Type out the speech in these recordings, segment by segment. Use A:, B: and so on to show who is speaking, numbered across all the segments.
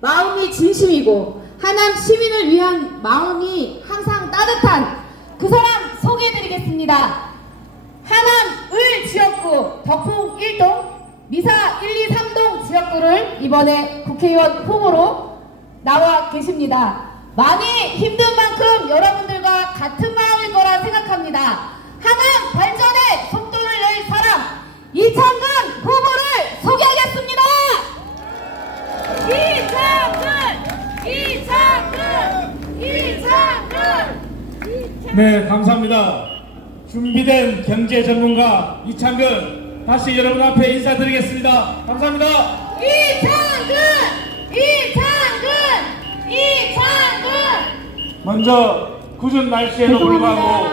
A: 마음이 진심이고 하남 시민을 위한 마음이 항상 따뜻한 그 사람 소개해드리겠습니다. 하남 을 지역구 덕풍 1동 미사 1, 2, 3동 지역구를 이번에 국회의원 후보로 나와 계십니다. 많이 힘든 만큼 여러분들과 같은 마음일 거라 생각합니다. 하남 발전에 속도를 낼 사람 이창근 후보를 소개하겠습니다. 이창근! 이창근! 이창근!
B: 네, 감사합니다. 준비된 경제 전문가 이창근 다시 여러분 앞에 인사드리겠습니다. 감사합니다.
A: 이창근! 이창근! 이창근!
B: 먼저 굳은 날씨에도 불구하고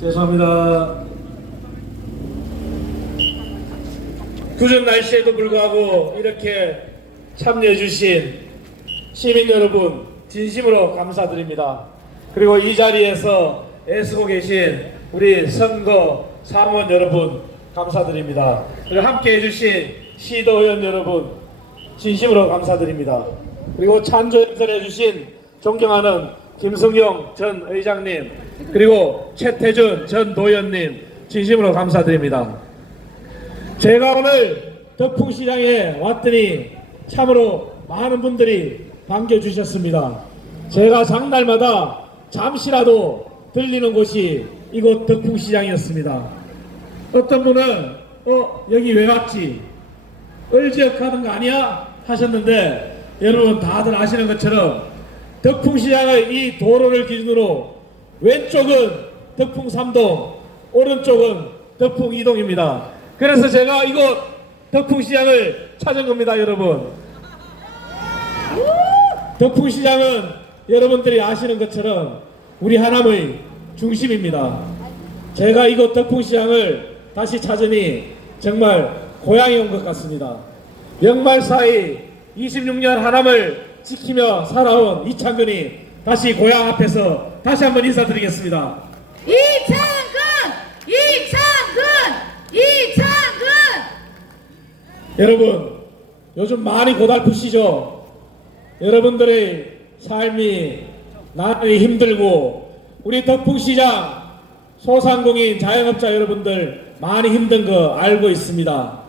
B: 죄송합니다. 굳은 날씨에도 불구하고 이렇게 참여해주신 시민 여러분 진심으로 감사드립니다. 그리고 이 자리에서 애쓰고 계신 우리 선거 사무원 여러분 감사드립니다. 그리고 함께 해주신 시도 의원 여러분 진심으로 감사드립니다. 그리고 찬조 연설해 주신 존경하는 김승용 전 의장님 그리고 최태준 전 도연님 진심으로 감사드립니다. 제가 오늘 덕풍시장에 왔더니 참으로 많은 분들이 반겨주셨습니다. 제가 장날마다 잠시라도 들리는 곳이 이곳 덕풍시장이었습니다. 어떤 분은 어 여기 왜 왔지? 을 지역 하는 거 아니야? 하셨는데 여러분 다들 아시는 것처럼 덕풍시장의 이 도로를 기준으로 왼쪽은 덕풍 3동 오른쪽은 덕풍 2동입니다. 그래서 제가 이곳 덕풍시장을 찾은 겁니다 여러분. 덕풍시장은 여러분들이 아시는 것처럼 우리 하남의 중심입니다. 제가 이곳 덕풍시장을 다시 찾으니 정말 고향에 온 것 같습니다. 연말 사이 26년 하남을 지키며 살아온 이창근이 다시 고향 앞에서 다시 한번 인사드리겠습니다.
A: 이창근! 이창근! 이창근!
B: 여러분 요즘 많이 고달프시죠? 여러분들의 삶이 많이 힘들고 우리 덕풍시장 소상공인 자영업자 여러분들 많이 힘든 거 알고 있습니다.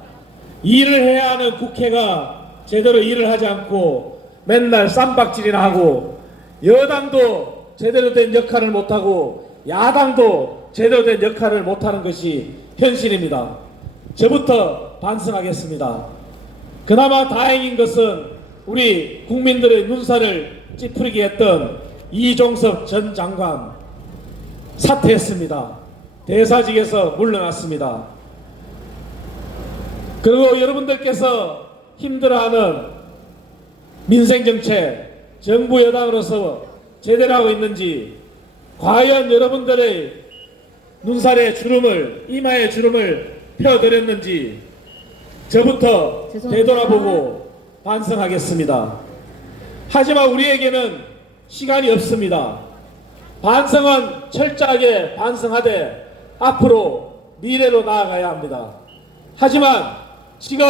B: 일을 해야 하는 국회가 제대로 일을 하지 않고 맨날 쌈박질이나 하고 여당도 제대로 된 역할을 못하고 야당도 제대로 된 역할을 못하는 것이 현실입니다. 저부터 반성하겠습니다. 그나마 다행인 것은 우리 국민들의 눈살을 찌푸리게 했던 이종섭 전 장관 사퇴했습니다. 대사직에서 물러났습니다. 그리고 여러분들께서 힘들어하는 민생정책 정부 여당으로서 제대로 하고 있는지 과연 여러분들의 눈살에 주름을 이마에 주름을 펴드렸는지 저부터. 되돌아보고 반성하겠습니다. 하지만 우리에게는 시간이 없습니다. 반성은 철저하게 반성하되 앞으로 미래로 나아가야 합니다. 하지만 지금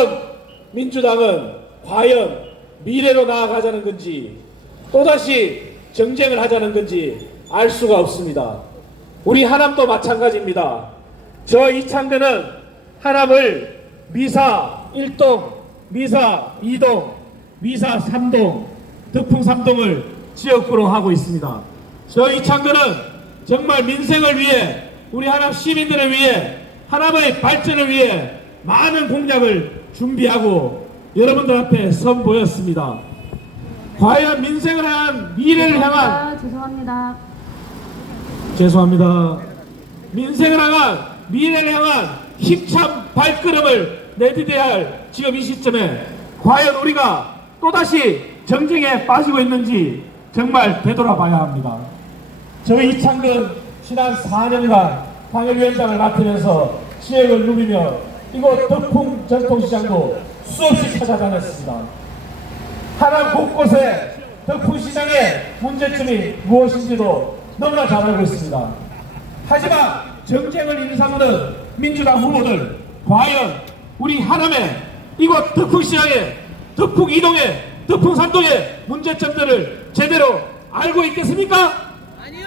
B: 민주당은 과연 미래로 나아가자는 건지 또다시 정쟁을 하자는 건지 알 수가 없습니다. 우리 하남도 마찬가지입니다. 저 이창근은 하남을 미사 1동, 미사 2동, 미사 3동, 덕풍 3동을 지역구로 하고 있습니다. 저 이창근은 정말 민생을 위해 우리 하남 시민들을 위해 하남의 발전을 위해 많은 공약을 준비하고 여러분들 앞에 선보였습니다. 과연 민생을 향한 미래를 향한
A: 아, 죄송합니다.
B: 죄송합니다. 민생을 향한 미래를 향한 힘찬 발걸음을 내디뎌야 할 지금 이 시점에 과연 우리가 또다시 정쟁에 빠지고 있는지 정말 되돌아봐야 합니다. 저희 이창근 지난 4년간 방역위원장을 맡으면서 지역을 누비며 이곳 덕풍 전통시장도 수없이 찾아다녔습니다. 하남 곳곳에 덕풍시장의 문제점이 무엇인지도 너무나 잘 알고 있습니다. 하지만 정쟁을 일삼는 민주당 후보들 과연 우리 하남에 이곳 덕풍시장에 덕풍 이동에 덕풍 삼동의 문제점들을 제대로 알고 있겠습니까?
C: 아니요!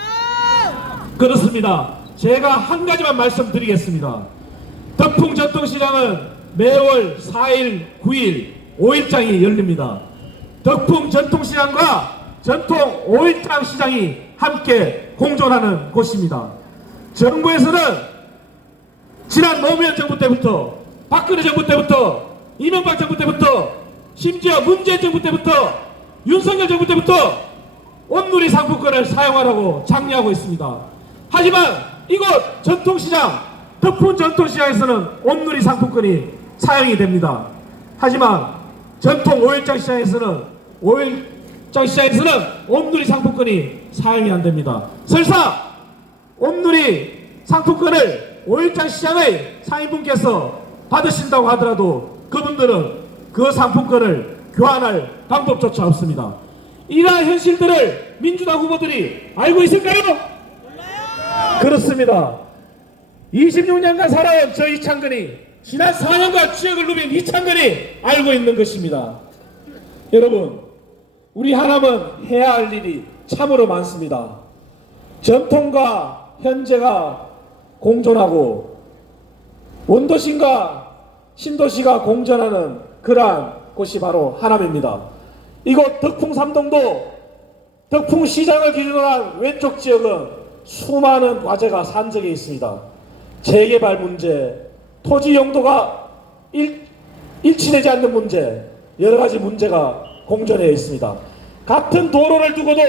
B: 그렇습니다. 제가 한 가지만 말씀드리겠습니다. 덕풍 전통시장은 매월 4일, 9일, 5일장이 열립니다. 덕풍 전통시장과 전통 5일장 시장이 함께 공존하는 곳입니다. 정부에서는 지난 노무현 정부 때부터 박근혜 정부 때부터 이명박 정부 때부터 심지어 문재인 정부 때부터 윤석열 정부 때부터 온누리 상품권을 사용하라고 장려하고 있습니다. 하지만 이곳 전통시장 덕분 전통시장에서는 온누리 상품권이 사용이 됩니다. 하지만 전통 5일장 시장에서는 5일장 시장에서는 온누리 상품권이 사용이 안 됩니다. 설사 온누리 상품권을 5일장 시장의 상인분께서 받으신다고 하더라도 그분들은 그 상품권을 교환할 방법조차 없습니다. 이러한 현실들을 민주당 후보들이 알고 있을까요? 그렇습니다. 26년간 살아온 저 이창근이 지난 4년간 지역을 누빈 이창근이 알고 있는 것입니다. 여러분, 우리 하남은 해야 할 일이 참으로 많습니다. 전통과 현재가 공존하고 원도심과 신도시가 공존하는 그러한 곳이 바로 하남입니다. 이곳 덕풍삼동도 덕풍시장을 기준으로 한 왼쪽 지역은 수많은 과제가 산적해 있습니다. 재개발 문제, 토지 용도가 일, 일치되지 않는 문제, 여러 가지 문제가 공존해 있습니다. 같은 도로를 두고도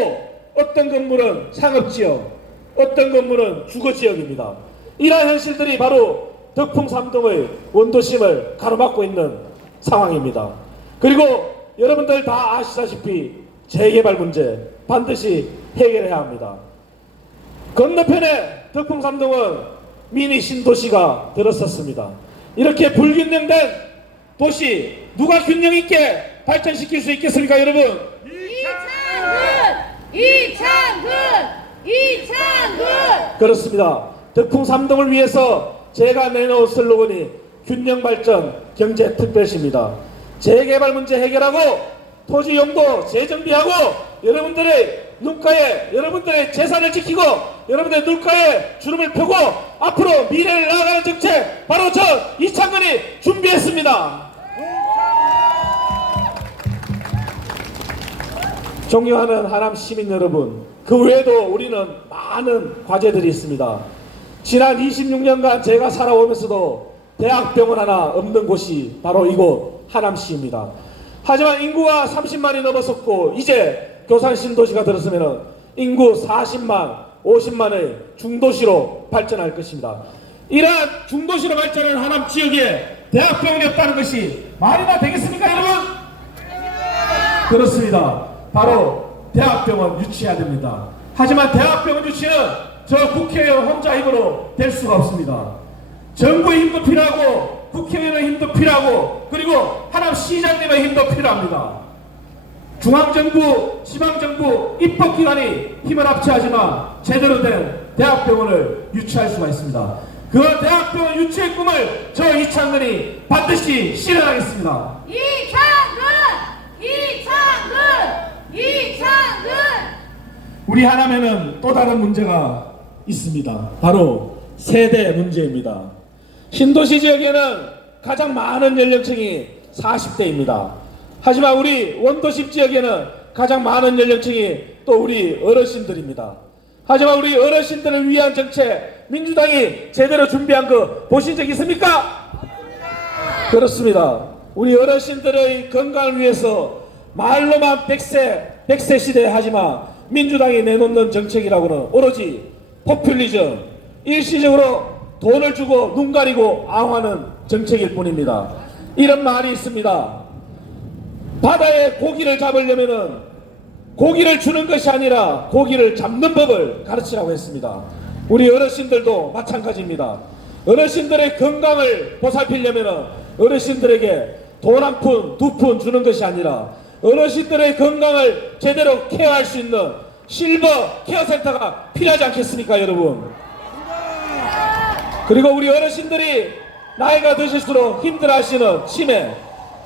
B: 어떤 건물은 상업지역, 어떤 건물은 주거지역입니다. 이러한 현실들이 바로 덕풍삼동의 원도심을 가로막고 있는 상황입니다. 그리고 여러분들 다 아시다시피 재개발 문제 반드시 해결해야 합니다. 건너편에 덕풍삼동은 미니 신도시가 들었었습니다. 이렇게 불균형된 도시 누가 균형 있게 발전시킬 수 있겠습니까, 여러분?
A: 이창근! 이창근! 이창근!
B: 그렇습니다. 덕풍삼동을 위해서 제가 내놓은 슬로건이 균형 발전 경제 특별시입니다. 재개발 문제 해결하고 토지 용도 재정비하고 여러분들의 눈가에 여러분들의 재산을 지키고 여러분들의 눈가에 주름을 펴고 앞으로 미래를 나아가는 정책 바로 저 이창근이 준비했습니다. 존경하는 하남 시민 여러분, 그 외에도 우리는 많은 과제들이 있습니다. 지난 26년간 제가 살아오면서도 대학병원 하나 없는 곳이 바로 이곳 하남시입니다. 하지만 인구가 30만이 넘었었고 이제 교산 신도시가 들었으면 인구 40만, 50만의 중도시로 발전할 것입니다. 이러한 중도시로 발전하는 하남 지역에 대학병원이 없다는 것이 말이나 되겠습니까 여러분? 그렇습니다. 바로 대학병원 유치해야 됩니다. 하지만 대학병원 유치는 저 국회의원 혼자 힘으로 될 수가 없습니다. 정부의 힘도 필요하고 국회의원의 힘도 필요하고 그리고 하남 시장님의 힘도 필요합니다. 중앙정부, 지방정부, 입법기관이 힘을 합치하지만 제대로 된 대학병원을 유치할 수가 있습니다. 그 대학병원 유치의 꿈을 저 이창근이 반드시 실현하겠습니다.
A: 이창근! 이창근! 이창근!
B: 우리 하남에는 또 다른 문제가 있습니다. 바로 세대 문제입니다. 신도시 지역에는 가장 많은 연령층이 40대입니다. 하지만 우리 원도심 지역에는 가장 많은 연령층이 또 우리 어르신들입니다. 하지만 우리 어르신들을 위한 정책 민주당이 제대로 준비한 거 보신 적 있습니까? 그렇습니다. 우리 어르신들의 건강을 위해서 말로만 100세, 100세 시대 하지만 민주당이 내놓는 정책이라고는 오로지 포퓰리즘, 일시적으로 돈을 주고 눈 가리고 앙하는 정책일 뿐입니다. 이런 말이 있습니다. 바다에 고기를 잡으려면은 고기를 주는 것이 아니라 고기를 잡는 법을 가르치라고 했습니다. 우리 어르신들도 마찬가지입니다. 어르신들의 건강을 보살피려면 어르신들에게 돈 한 푼, 두 푼 주는 것이 아니라 어르신들의 건강을 제대로 케어할 수 있는 실버 케어센터가 필요하지 않겠습니까, 여러분? 그리고 우리 어르신들이 나이가 드실수록 힘들어하시는 치매,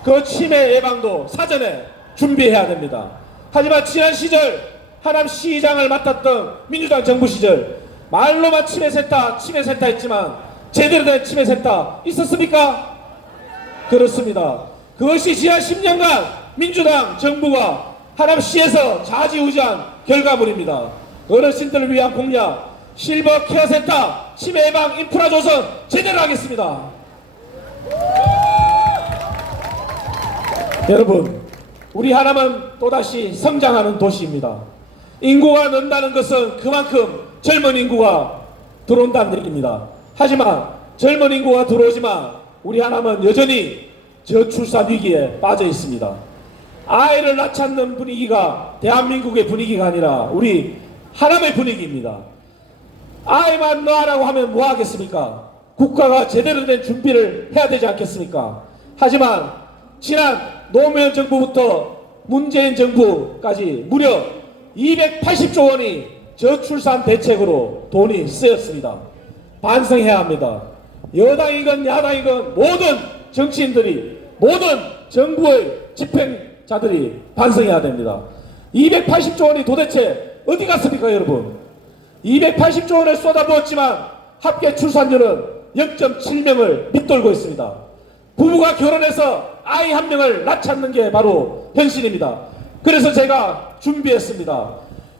B: 그 치매 예방도 사전에 준비해야 됩니다. 하지만 지난 시절 하남 시장을 맡았던 민주당 정부 시절 말로만 치매 센터 치매 센터 했지만 제대로 된 치매 센터 있었습니까? 그렇습니다. 그것이 지난 10년간 민주당 정부가 하남시에서 좌지우지한 결과물입니다. 어르신들을 위한 공약 실버 케어 센터 치매 예방 인프라 조성 제대로 하겠습니다. 여러분, 우리 하남은 또다시 성장하는 도시입니다. 인구가 는다는 것은 그만큼 젊은 인구가 들어온다는 얘기입니다. 하지만 젊은 인구가 들어오지만 우리 하남은 여전히 저출산 위기에 빠져 있습니다. 아이를 낳자는 분위기가 대한민국의 분위기가 아니라 우리 하남의 분위기입니다. 아이만 낳으라고 하면 뭐 하겠습니까? 국가가 제대로 된 준비를 해야 되지 않겠습니까? 하지만 지난 노무현 정부부터 문재인 정부까지 무려 280조 원이 저출산 대책으로 돈이 쓰였습니다. 반성해야 합니다. 여당이건 야당이건 모든 정치인들이 모든 정부의 집행자들이 반성해야 됩니다. 280조 원이 도대체 어디 갔습니까 여러분? 280조 원을 쏟아부었지만 합계 출산율은 0.7명을 밑돌고 있습니다. 부부가 결혼해서 아이 한 명을 낳지 게 바로 현실입니다. 그래서 제가 준비했습니다.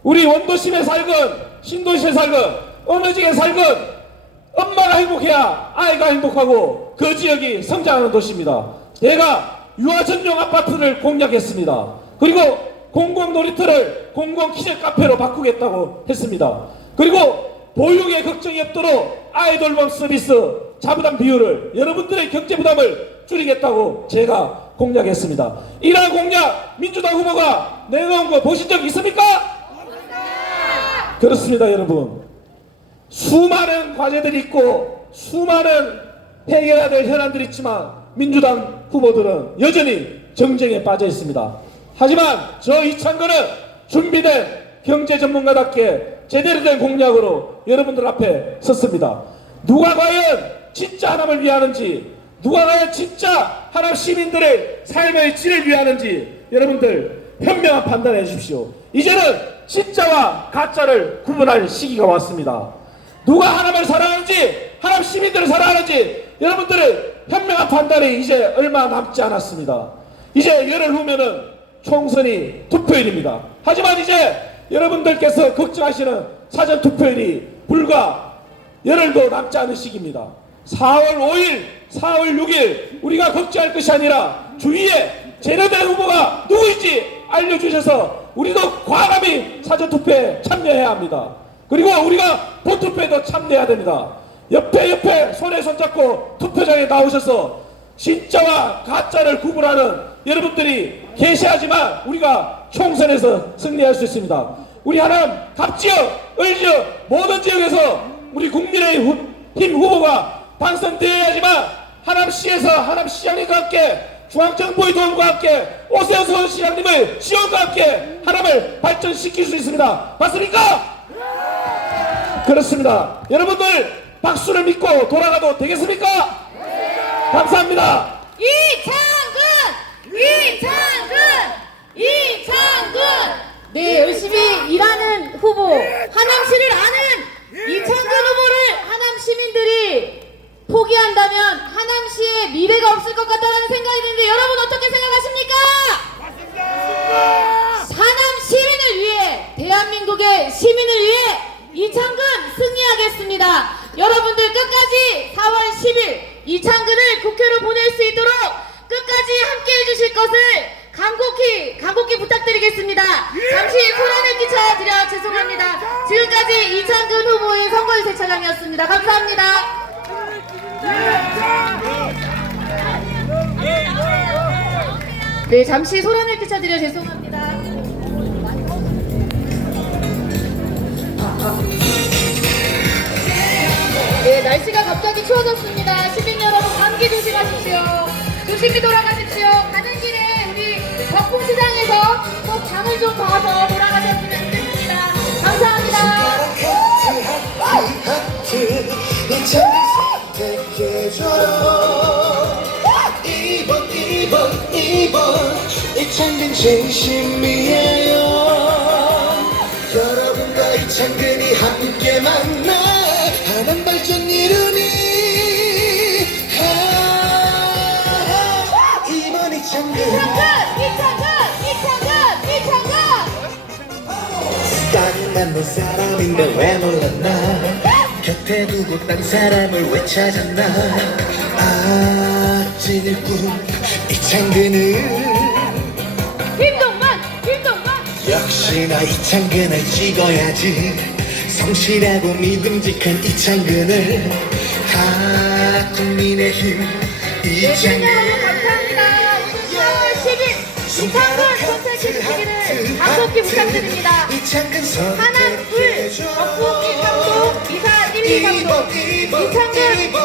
B: 우리 원도심에 살건 신도시에 살건 어느 지에 살건 엄마가 행복해야 아이가 행복하고 그 지역이 성장하는 도시입니다. 내가 유아 전용 아파트를 공약했습니다. 그리고 공공 놀이터를 공공 키즈 카페로 바꾸겠다고 했습니다. 그리고 보육에 걱정이 없도록 아이돌봄 서비스 자부담 비율을 여러분들의 경제 부담을 줄이겠다고 제가 공약했습니다. 이러한 공약 민주당 후보가 내놓은 거 보신 적 있습니까? 그렇습니다, 여러분. 수많은 과제들이 있고 수많은 해결해야 될 현안들이 있지만 민주당 후보들은 여전히 정쟁에 빠져 있습니다. 하지만 저 이창근은 준비된 경제 전문가답게 제대로 된 공약으로 여러분들 앞에 섰습니다. 누가 과연 진짜 하나를 위하는지 누가 과연 진짜 하남 시민들의 삶의 질을 위하는지 여러분들 현명한 판단해 주십시오. 이제는 진짜와 가짜를 구분할 시기가 왔습니다. 누가 하나님을 사랑하는지 하나님 시민들을 사랑하는지 여러분들의 현명한 판단이 이제 얼마 남지 않았습니다. 이제 열흘 후면은 총선이 투표일입니다. 하지만 이제 여러분들께서 걱정하시는 사전 투표일이 불과 열흘도 남지 않은 시기입니다. 4월 5일, 4월 6일 우리가 걱정할 것이 아니라 주위에 제대된 후보가 누구인지 알려주셔서 우리도 과감히 사전 투표에 참여해야 합니다. 그리고 우리가 본투표에도 참여해야 됩니다. 옆에 옆에 손에 손잡고 투표장에 나오셔서 진짜와 가짜를 구분하는 여러분들이 계셔야지만 우리가 총선에서 승리할 수 있습니다. 우리 하남 갑지역, 을지역 모든 지역에서 우리 국민의힘 후보가 당선되어야지만 하남시에서 하남시장님과 함께 중앙정부의 도움과 함께 오세훈 서울시장님의 지원과 함께 하남을 발전시킬 수 있습니다. 맞습니까? 그렇습니다. 여러분들 박수를 믿고 돌아가도 되겠습니까? 감사합니다.
A: 이창근! 이창근! 이창근! 네, 열심히 일하는 후보, 하남시를 아는 이창근 후보를 하남 시민들이 포기한다면 하남시의 미래가 없을 것 같다는 생각이 드는데 여러분 어떻게 생각하십니까? 하남 시민을 위해, 대한민국의 시민을 위해 이창근 승리하겠습니다. 여러분들 끝까지 4월 10일 이창근을 국회로 보낼 수 있도록 끝까지 함께 해주실 것을 간곡히 간곡히 부탁드리겠습니다. 잠시 소란을 끼쳐드려 죄송합니다. 지금까지 이창근 후보의 선거 유세 차장이었습니다. 감사합니다. 네, 잠시 소란을 끼쳐드려 죄송합니다. 네, 날씨가 갑자기 추워졌습니다. 시민 여러분 감기 조심하십시오. 조심히 돌아가십시오. 장을 좀 봐서 돌아가셨으면 좋겠습니다. 감사합니다.
C: 선택해줘요 2번 2번 2번 이창근 진심이에요 여러분과 이창근이 함께 만나 하는 발전 이루니 아, 이번 이창근,
A: 이창근,
C: 딱 맞는 사람인데 왜 몰랐나? 곁에 두고 딴 사람을 왜 찾았나? 아 찔 뿐 이 창근은
A: 김동만, 김동만.
C: 역시나 이창근을 찍어야지. 성실하고 믿음직한 이창근을. 다 국민의힘
A: 네, 시청자 여러분
C: 이창근
A: 이창근 선택해주시기를 강속히 부탁드립니다. 하남, 둘,
C: 선택해줘
A: 덕분 1감독, 이사 1, 2감독, 이창근